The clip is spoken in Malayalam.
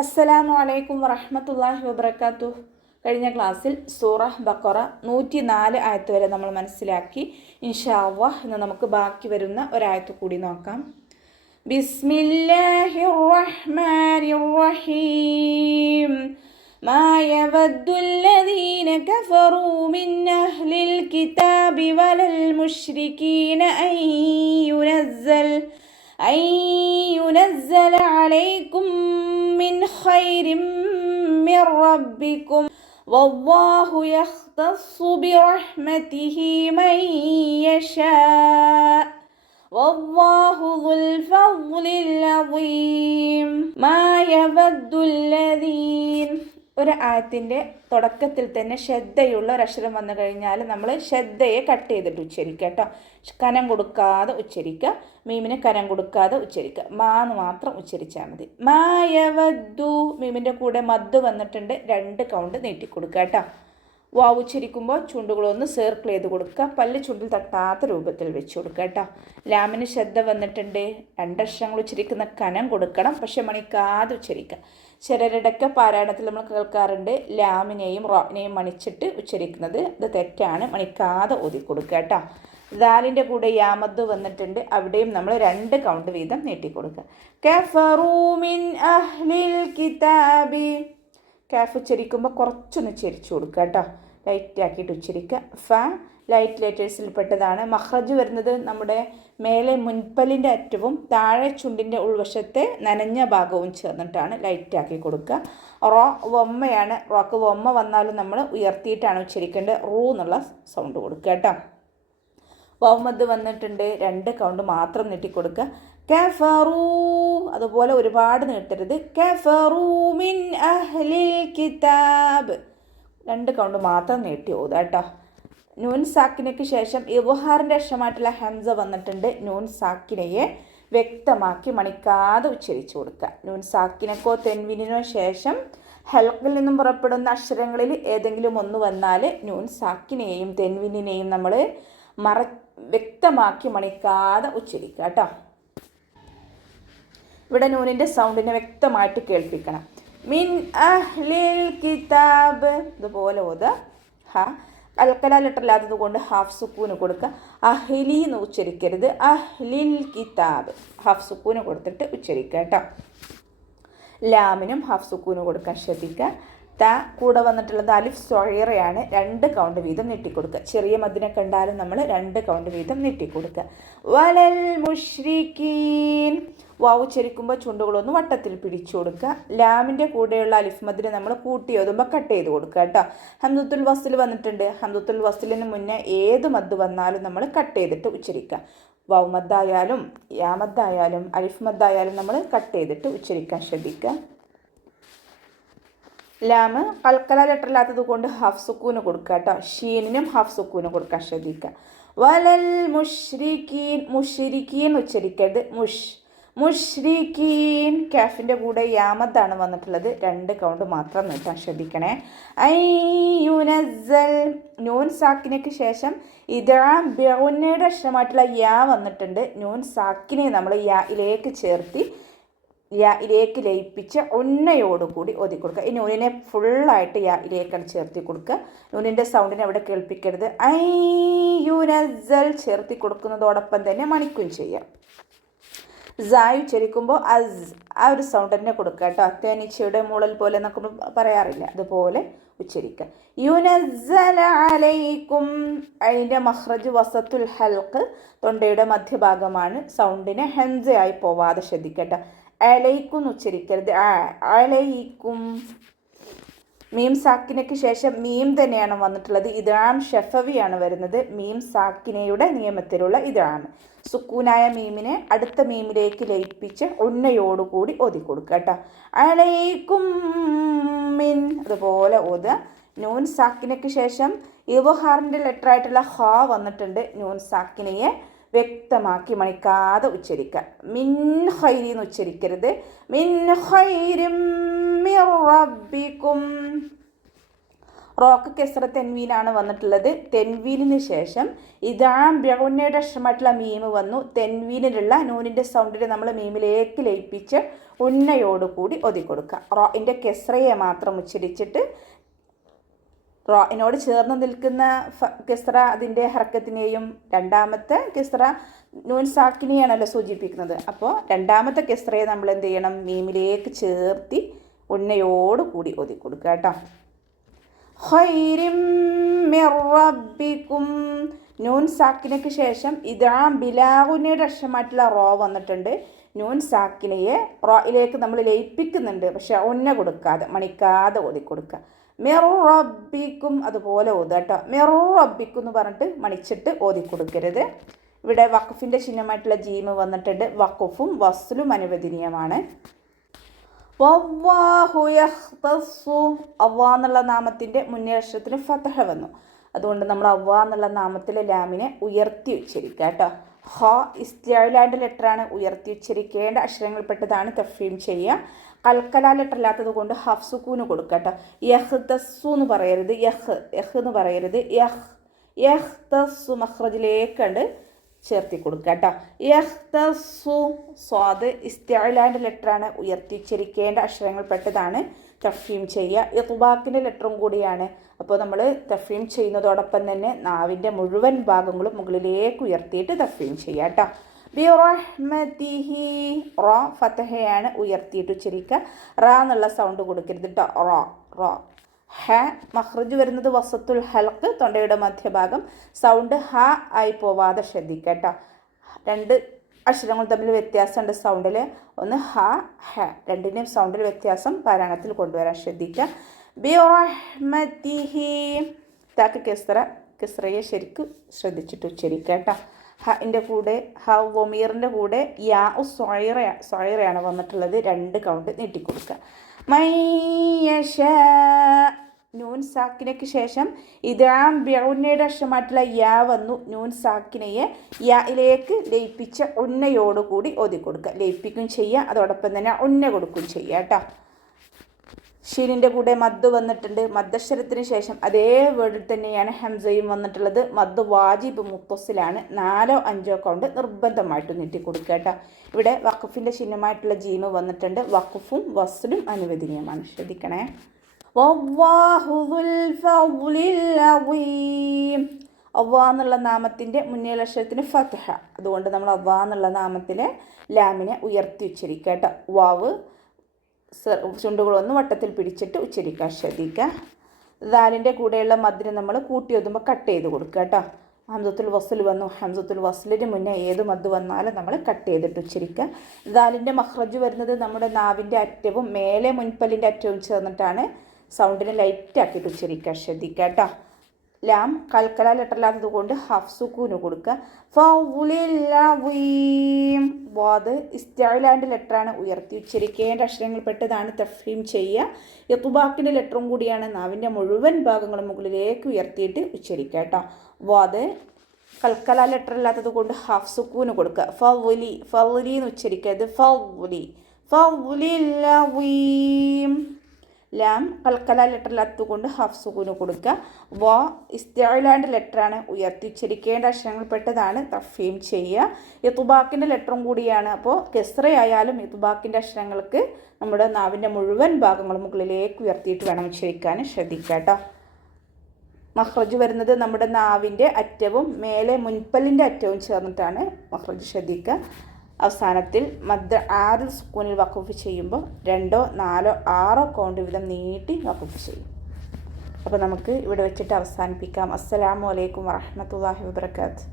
അസ്സലാമു അലൈക്കും വറഹ്മത്തുള്ളാഹി വബറകാതുഹു. കഴിഞ്ഞ ക്ലാസ്സിൽ സൂറ ബഖറ 104 ആയത്ത് വരെ നമ്മൾ മനസ്സിലാക്കി. ഇൻഷാ അല്ലാഹ് ഇന്ന് നമുക്ക് ബാക്കി വരുന്ന ഒരായത്ത് കൂടി നോക്കാം. ബിസ്മില്ലാഹിർ റഹ്മാനിർ റഹീം. മാ യവദ്ദുല്ലദീന കഫറൂ മിൻ അഹ്ലിൽ കിതാബി വലൽ മുശ്രികീന അൻ യുനസ്സല അലൈക്കും മിൻ ഖൈരിൻ മിർ റബ്ബിക്കും വല്ലാഹു യഖ്തസ്സു ബിറഹ്മതിഹി മൻ യശാ വല്ലാഹു ദുൽ ഫദ്ലിൽ അദീം. മാ യവദ്ദുല്ലദീൻ. ഒരു ആയത്തിൻ്റെ തുടക്കത്തിൽ തന്നെ ശ്രദ്ധയുള്ള ഒരക്ഷരം വന്നു കഴിഞ്ഞാൽ നമ്മൾ ശ്രദ്ധയെ കട്ട് ചെയ്തിട്ട് ഉച്ചരിക്കുക കേട്ടോ. കനം കൊടുക്കാതെ ഉച്ചരിക്കുക. മീമിന് കനം കൊടുക്കാതെ ഉച്ചരിക്കുക. മാന്ന് മാത്രം ഉച്ചരിച്ചാൽ മതി. മായവദ്ദു. മീമിൻ്റെ കൂടെ മദ് വന്നിട്ടുണ്ട്, 2 കൗണ്ട് നീട്ടിക്കൊടുക്കുക കേട്ടോ. വാവ് ഉച്ചരിക്കുമ്പോൾ ചുണ്ടുകളൊന്ന് സർക്കിൾ ചെയ്ത് കൊടുക്കുക. പല്ല് ചുണ്ടിൽ തട്ടാത്ത രൂപത്തിൽ വെച്ച് കൊടുക്കുക കേട്ടോ. ലാമിന് ശ്രദ്ധ വന്നിട്ടുണ്ട്. 2 അക്ഷരങ്ങൾ ഉച്ചരിക്കുന്ന കനം കൊടുക്കണം, പക്ഷെ മണിക്കാതെ ഉച്ചരിക്കുക. ചിലരുടെയൊക്കെ പാരായണത്തിൽ നമ്മൾ കേൾക്കാറുണ്ട് ലാമിനെയും റോനെയും മണിച്ചിട്ട് ഉച്ചരിക്കുന്നത്. ഇത് തെറ്റാണ്. മണിക്കാതെ ഓതി കൊടുക്കുക കേട്ടോ. ദാലിൻ്റെ കൂടെ യാമദ് വന്നിട്ടുണ്ട്, അവിടെയും നമ്മൾ 2 കൗണ്ട് വീതം നീട്ടിക്കൊടുക്കുക. കഫറൂ മിൻ അഹ്ലിൽ കിതാബി. കാഫ് ഉച്ചരിക്കുമ്പോൾ കുറച്ചൊന്ന് ഉച്ചരിച്ചു കൊടുക്കുക കേട്ടോ. ലൈറ്റ് ആക്കിയിട്ട് ഉച്ചരിക്കുക. ഫ ലൈറ്റ് ലെറ്റേഴ്സിൽ പെട്ടതാണ്. മഖ്റജ് വരുന്നത് നമ്മുടെ മേലെ മുൻപല്ലിൻ്റെ അറ്റവും താഴെ ചുണ്ടിൻ്റെ ഉൾവശത്തെ നനഞ്ഞ ഭാഗവും ചേർന്നിട്ടാണ്. ലൈറ്റ് ആക്കി കൊടുക്കുക. റോ വൊമ്മയാണ്. റോക്ക് വൊമ്മ വന്നാലും നമ്മൾ ഉയർത്തിയിട്ടാണ് ഉച്ചരിക്കേണ്ടത്. റൂ എന്നുള്ള സൗണ്ട് കൊടുക്കുക കേട്ടോ. വൗമദ് വന്നിട്ടുണ്ട്, 2 കൗണ്ട് മാത്രം നീട്ടിക്കൊടുക്കുക. കഫറൂ. അതുപോലെ ഒരുപാട് നീട്ടരുത്. കഫറൂ മിൻ അഹ്ലിൽ കിതാബ്. 2 കൗണ്ട് മാത്രം നീട്ടി ഓതുക കേട്ടോ. നൂൻ സാക്കിനയ്ക്ക് ശേഷം ഇബ്ഹാറിൻ്റെ അക്ഷരമായിട്ടുള്ള ഹംസ വന്നിട്ടുണ്ട്. നൂൻ സാക്കിനയെ വ്യക്തമാക്കി മണിക്കാതെ ഉച്ചരിച്ചു കൊടുക്കുക. നൂൻ സാക്കിനക്കോ തെൻവിനോ ശേഷം ഹൽക്കിൽ നിന്നും പുറപ്പെടുന്ന അക്ഷരങ്ങളിൽ ഏതെങ്കിലും ഒന്ന് വന്നാൽ നൂൻ സാക്കിനെയും തെൻവിനെയും നമ്മൾ വ്യക്തമാക്കി മണിക്കാതെ ഉച്ചരിക്കുക കേട്ടോ. ഇവിടെ നൂനിൻ്റെ സൗണ്ടിനെ വ്യക്തമായിട്ട് കേൾപ്പിക്കണം. മിൻ അഹ്ലിൽ കിതാബ്. ഇതുപോലെ ഓതുക. അൽക്കല ലെറ്റർ ഇല്ലാത്തത് കൊണ്ട് ഹാഫ് സുക്കൂന് കൊടുക്കുക. അഹ്ലി എന്ന് ഉച്ചരിക്കരുത്. അഹ്ലിൽ കിതാബ് ഹാഫ് സുക്കൂന് കൊടുത്തിട്ട് ഉച്ചരിക്കുക കേട്ടോ. ലാമിനും ഹാഫ് സുക്കൂന് കൊടുക്കാൻ ശ്രദ്ധിക്കുക. ത കൂടെ വന്നിട്ടുള്ളത് അലിഫ് സ്വൈറയാണ്. 2 കൗണ്ട് വീതം നീട്ടിക്കൊടുക്കുക. ചെറിയ മദ്ദിനെ കണ്ടാലും നമ്മൾ 2 കൗണ്ട് വീതം നീട്ടിക്കൊടുക്കുക. വലൽ മുശ്രിക്കീൻ. വാവ് ഉച്ചരിക്കുമ്പോൾ ചുണ്ടുകളൊന്ന് വട്ടത്തിൽ പിടിച്ചു കൊടുക്കുക. ലാമിൻ്റെ കൂടെയുള്ള അലിഫ് മദ്ദിനെ നമ്മൾ കൂട്ടി ഓതുമ്പോൾ കട്ട് ചെയ്ത് കൊടുക്കുക കേട്ടോ. ഹംദത്തുൽ വസ്ൽ വന്നിട്ടുണ്ട്. ഹംദത്തുൽ വസ്ലിന് മുന്നേ ഏത് മദ് വന്നാലും നമ്മൾ കട്ട് ചെയ്തിട്ട് ഉച്ചരിക്കുക. വാവ് മദ്ദായാലും യാമദ്ദായാലും അലിഫ് മദ്ദായാലും നമ്മൾ കട്ട് ചെയ്തിട്ട് ഉച്ചരിക്കാൻ ശ്രദ്ധിക്കുക. ലാമ് കൽക്കല ലെറ്റർ ഇല്ലാത്തത് കൊണ്ട് ഹാഫ് സുക്കൂന് കൊടുക്കുക കേട്ടോ. ഷീനിനും ഹാഫ് സുക്കൂന് കൊടുക്കാൻ ശ്രദ്ധിക്കുക. വലൽ മുശ്രിക്കീൻ. മുശ്രിക്കീൻ ഉച്ചരിക്കരുത്. മുശ്രിക്കീൻ. കാഫിൻ്റെ കൂടെ യാമദ്ദാണ് വന്നിട്ടുള്ളത്. 2 കൗണ്ട് മാത്രം നീട്ടാൻ ശ്രദ്ധിക്കണേ. ഐ യുനസ്സൽ. നൂൻ സാക്കിനയ്ക്ക് ശേഷം ഇദ്ഗാം ബിഗുന്നയുടെ അക്ഷരമായിട്ടുള്ള യാ വന്നിട്ടുണ്ട്. നൂൻ സാക്കിനെ നമ്മൾ യായിലേക്ക് ചേർത്തി യായിലേക്ക് ലയിപ്പിച്ച് ഉന്നയോടുകൂടി ഓതി കൊടുക്കുക. ഈ നൂനിനെ ഫുള്ളായിട്ട് യായിലേക്കാണ് ചേർത്തി കൊടുക്കുക. നൂനിൻ്റെ സൗണ്ടിനെ അവിടെ കേൾപ്പിക്കരുത്. ഐ യുനസ്സൽ ചേർത്തി കൊടുക്കുന്നതോടൊപ്പം തന്നെ മണിക്കും ചെയ്യാം. സായ് ഉച്ചരിക്കുമ്പോൾ അസ് ആ ഒരു സൗണ്ട് തന്നെ കൊടുക്കുക കേട്ടോ. തേനീച്ചയുടെ മൂളൽ പോലെ എന്നൊക്കെ പറയാറില്ല, അതുപോലെ ഉച്ചരിക്കുക. യുനസ്സല അലൈക്കും. അതിൻ്റെ മഖ്റജ് വസത്തുൽ ഹൽക്ക് തൊണ്ടയുടെ മധ്യഭാഗമാണ്. സൗണ്ടിനെ ഹംസയായി പോവാതെ ശ്രദ്ധിക്കട്ടെ. അലൈക്കും ഉച്ചരിക്കരുത്. അലൈക്കും. മീം സാക്കിനയ്ക്ക് ശേഷം മീം തന്നെയാണ് വന്നിട്ടുള്ളത്. ഇദ്ഗാം ഷഫവിയാണ് വരുന്നത്. മീം സാക്കിനയുടെ നിയമത്തിലുള്ള ഇദ്ഗാം. സുക്കൂനായ മീമിനെ അടുത്ത മീമിലേക്ക് ലയിപ്പിച്ച് ഉന്നയോടുകൂടി ഓതി കൊടുക്കുക കേട്ടോ. അലൈക്കും മിൻ. അതുപോലെ ഓതുക. നൂൻ സാക്കിനയ്ക്ക് ശേഷം ഇബ്ഹാറിൻ്റെ ലെറ്റർ ആയിട്ടുള്ള ഹ വന്നിട്ടുണ്ട്. നൂൻ സാക്കിനയെ വ്യക്തമാക്കി മണിക്കാതെ ഉച്ചരിക്കുക. മിൻ ഖൈരി എന്ന് ഉച്ചരിക്കരുത്. മിൻ ഖൈരിൻ മിർ റബ്ബിക്കും. റോക്ക് കെസ്ര തെൻവീനാണ് വന്നിട്ടുള്ളത്. തെൻവീനിന് ശേഷം ഇദാം ബിഗുന്നയുടെ അക്ഷരമായിട്ടുള്ള മീമ് വന്നു. തെൻവീനിലുള്ള നൂനിൻ്റെ സൗണ്ടിനെ നമ്മൾ മീമിലേക്ക് ലയിപ്പിച്ച് ഉന്നയോടുകൂടി ഓതി കൊടുക്കുക. റോയിൻ്റെ കെസ്രയെ മാത്രം ഉച്ചരിച്ചിട്ട് റോയിനോട് ചേർന്ന് നിൽക്കുന്ന കിസ്ര അതിൻ്റെ ഹർക്കത്തിനെയും രണ്ടാമത്തെ കിസ്ര നൂൻ സാക്കിനെയാണല്ലോ സൂചിപ്പിക്കുന്നത്. അപ്പോൾ രണ്ടാമത്തെ കിസ്രയെ നമ്മൾ എന്ത് ചെയ്യണം? മീമിലേക്ക് ചേർത്തി ഉന്നയോടുകൂടി ഓതി കൊടുക്കുക കേട്ടോ. ഖൈരിം മിർ റബ്ബിക്കും. നൂൻ സാക്കിനയ്ക്ക് ശേഷം ഇദാം ബിലാഗുനയുടെ അക്ഷരമായിട്ടുള്ള റോ വന്നിട്ടുണ്ട്. നൂൻ സാക്കിനയെ റോയിലേക്ക് നമ്മൾ ലയിപ്പിക്കുന്നുണ്ട്, പക്ഷെ ഉന്ന കൊടുക്കാതെ മണിക്കാതെ ഓതി കൊടുക്കുക. മിർ റബ്ബിക്കും അതുപോലെ ഓതുക കേട്ടോ. മിർ റബ്ബിക്കും എന്ന് പറഞ്ഞിട്ട് മണിച്ചിട്ട് ഓതി കൊടുക്കരുത്. ഇവിടെ വഖഫിൻ്റെ ചിഹ്നമായിട്ടുള്ള ജീമ് വന്നിട്ടുണ്ട്. വഖഫും വസ്ലും അനുവദനീയമാണ്. വല്ലാഹു യഖ്തസ്സു. അവ്വാ എന്നുള്ള നാമത്തിൻ്റെ മുന്നേ അക്ഷരത്തിന് ഫതഹ വന്നു. അതുകൊണ്ട് നമ്മൾ അവ്വാ എന്നുള്ള നാമത്തിലെ ലാമിനെ ഉയർത്തി ഉച്ചരിക്കുക കേട്ടോ. ഹ ഇസ്തിഅലാൻ്റെ ലെറ്ററാണ്, ഉയർത്തി ഉച്ചരിക്കേണ്ട അക്ഷരങ്ങൾപ്പെട്ടതാണ്. തഫ്ഹീം ചെയ്യുക. കൽക്കല ലെറ്റർ അല്ലാത്തത് കൊണ്ട് ഹഫ് സുക്കൂന് കൊടുക്കുക കേട്ടോ. യഹ്തസ്സു എന്ന് പറയരുത്, യഹ് എന്ന് പറയരുത്. യഹ്തസ്സു മഖ്റജിലേക്ക് കണ്ട് ചേർത്തി കൊടുക്കുക കേട്ടോ. യഹ്തസ്സു. സ്വാദ് ഇസ്തിഅലാൻ്റെ ലെറ്ററാണ്, ഉയർത്തി ഉച്ചരിക്കേണ്ട അക്ഷരങ്ങൾപ്പെട്ടതാണ്. തഫ്ഹീം ചെയ്യുക. ഇത്ബാക്കിൻ്റെ ലെറ്ററും കൂടിയാണ്. അപ്പോൾ നമ്മൾ തഫ്ഹീം ചെയ്യുന്നതോടൊപ്പം തന്നെ നാവിൻ്റെ മുഴുവൻ ഭാഗങ്ങളും മുകളിലേക്ക് ഉയർത്തിയിട്ട് തഫ്ഹീം ചെയ്യുക കേട്ടോ. ബിറഹ്മതിഹി. റോ ഫതഹയാണ്, ഉയർത്തിയിട്ട് ഉച്ചരിക്കുക. റ എന്നുള്ള സൗണ്ട് കൊടുക്കരുത് കേട്ടോ. റോ. ഹ മഖ്റജ് വരുന്നത് വസത്തുൽ ഹൽക്ക്, തൊണ്ടയുടെ മധ്യഭാഗം. സൗണ്ട് ഹ ആയി പോവാതെ ശ്രദ്ധിക്കുക കേട്ടോ. രണ്ട് അക്ഷരങ്ങൾ തമ്മിൽ വ്യത്യാസമുണ്ട് സൗണ്ടിൽ. ഒന്ന് ഹ ഹ, രണ്ടിൻ്റെയും സൗണ്ടിൽ വ്യത്യാസം പാരായണത്തിൽ കൊണ്ടുവരാൻ ശ്രദ്ധിക്കുക. ബിറഹ്മതിഹി. താക്ക് കിസ്റയെ ശരിക്കും ശ്രദ്ധിച്ചിട്ട് ഉച്ചരിക്കുക കേട്ടോ. ഹൻ്റെ കൂടെ വമീറിൻ്റെ കൂടെ യാ സൊയറയാണ് വന്നിട്ടുള്ളത്. 2 കൗണ്ട് നീട്ടിക്കൊടുക്കുക. മയ്യഷ. നൂൻ സാക്കിനയ്ക്ക് ശേഷം ഇദാം ബിഉന്നയുടെ അക്ഷരമായിട്ടുള്ള യാ വന്നു. നൂൻ സാക്കിനയെ യായിലേക്ക് ലയിപ്പിച്ച ഉന്നയോടുകൂടി ഓതി കൊടുക്കുക. ലയിപ്പിക്കും ചെയ്യുക, അതോടൊപ്പം തന്നെ ഉന്ന കൊടുക്കുകയും ചെയ്യുക കേട്ടോ. ഷീനിൻ്റെ കൂടെ മദ് വന്നിട്ടുണ്ട്. മദ്ദക്ഷരത്തിന് ശേഷം അതേ വേർഡിൽ തന്നെയാണ് ഹംസയും വന്നിട്ടുള്ളത്. മദ് വാജിബ് മുത്തസിലാണ്. 4 or 5 കൗണ്ട് നിർബന്ധമായിട്ട് നീട്ടിക്കൊടുക്കുക കേട്ടോ. ഇവിടെ വഖഫിൻ്റെ ചിഹ്നമായിട്ടുള്ള ജീമ് വന്നിട്ടുണ്ട്. വഖഫും വസ്ലും അനുവദനീയമാണ്, ശ്രദ്ധിക്കണേ. വല്ലാഹു ദുൽ ഫദ്ലിൽ അസീം. അവ്വാ എന്നുള്ള നാമത്തിൻ്റെ മുന്നേ അക്ഷരത്തിന് ഫതഹ, അതുകൊണ്ട് നമ്മൾ അവ്വാ എന്നുള്ള നാമത്തിലെ ലാമിനെ ഉയർത്തി ഉച്ചരിക്കുക കേട്ടോ. വാവ് ചുണ്ടുകളൊന്ന് വട്ടത്തിൽ പിടിച്ചിട്ട് ഉച്ചരിക്കാൻ ശ്രദ്ധിക്കുക. ദാലിൻ്റെ കൂടെയുള്ള മദ്ദിനെ നമ്മൾ കൂട്ടി ഒതുമ്പോൾ കട്ട് ചെയ്ത് കൊടുക്കുക കേട്ടോ. ഹംസത്തുൽ വസ്ൽ വന്നു. ഹംസത്തുൽ വസ്ലിന് മുന്നേ ഏത് മദ് വന്നാലും നമ്മൾ കട്ട് ചെയ്തിട്ട് ഉച്ചരിക്കുക. ദാലിൻ്റെ മഖ്റജ് വരുന്നത് നമ്മുടെ നാവിൻ്റെ അറ്റവും മേലെ മുൻപല്ലിൻ്റെ അറ്റവും ചേർന്നിട്ടാണ്. സൗണ്ടിനെ ലൈറ്റാക്കിയിട്ട് ഉച്ചരിക്കാൻ ശ്രദ്ധിക്കുക കേട്ടോ. ലാം കൽക്കല ലെറ്ററില്ലാത്തത് കൊണ്ട് ഹഫ് സുക്കൂന് കൊടുക്കുക. വാദ് ഇസ്തിഅലാൻ്റെ ലെറ്ററാണ്, ഉയർത്തി ഉച്ചരിക്കേണ്ട അക്ഷരങ്ങൾപ്പെട്ടതാണ്. തഫ്ഹീം ചെയ്യുക. ഇത്ബാക്കിൻ്റെ ലെറ്ററും കൂടിയാണ്. നാവിൻ്റെ മുഴുവൻ ഭാഗങ്ങളും മുകളിലേക്ക് ഉയർത്തിയിട്ട് ഉച്ചരിക്കുക കേട്ടോ. വാദ് കൽക്കല ലെറ്റർ ഇല്ലാത്തത് കൊണ്ട് ഹാഫ് സുക്കൂന് കൊടുക്കുക. ഫൗലി എന്ന് ഉച്ചരിക്കരുത്. ഫൗലില്ലവീം. ലാം കൽക്കല ലെറ്റർ ഇല്ലാത്തത് കൊണ്ട് ഹാഫ് സുക്കൂന് കൊടുക്കുക. വാ ഇസ്തിഅലാൻ്റെ ലെറ്ററാണ്, ഉയർത്തി ഉച്ചരിക്കേണ്ട അക്ഷരങ്ങൾപ്പെട്ടതാണ്. തഫ്ഹീം ചെയ്യുക. ഇത്ബാക്കിൻ്റെ ലെറ്ററും കൂടിയാണ്. അപ്പോൾ കെസ്റയായാലും ഇത്ബാക്കിൻ്റെ അക്ഷരങ്ങൾക്ക് നമ്മുടെ നാവിൻ്റെ മുഴുവൻ ഭാഗങ്ങളും മുകളിലേക്ക് ഉയർത്തിയിട്ട് വേണം ഉച്ചരിക്കാൻ, ശ്രദ്ധിക്കുക കേട്ടോ. മഖ്റജ് വരുന്നത് നമ്മുടെ നാവിൻ്റെ അറ്റവും മേലെ മുൻപല്ലിൻ്റെ അറ്റവും ചേർന്നിട്ടാണ് മഖ്റജ്, ശ്രദ്ധിക്കുക. അവസാനത്തിൽ മദ് 6 സുക്കൂനിൽ വഖഫ് ചെയ്യുമ്പോൾ 2, 4, 6 കൗണ്ട് വീതം നീട്ടി വഖഫ് ചെയ്യും. അപ്പോൾ നമുക്ക് ഇവിടെ വെച്ചിട്ട് അവസാനിപ്പിക്കാം. അസ്സലാമു അലൈക്കും വറഹ്മത്തുള്ളാഹി വബറകാതുഹു.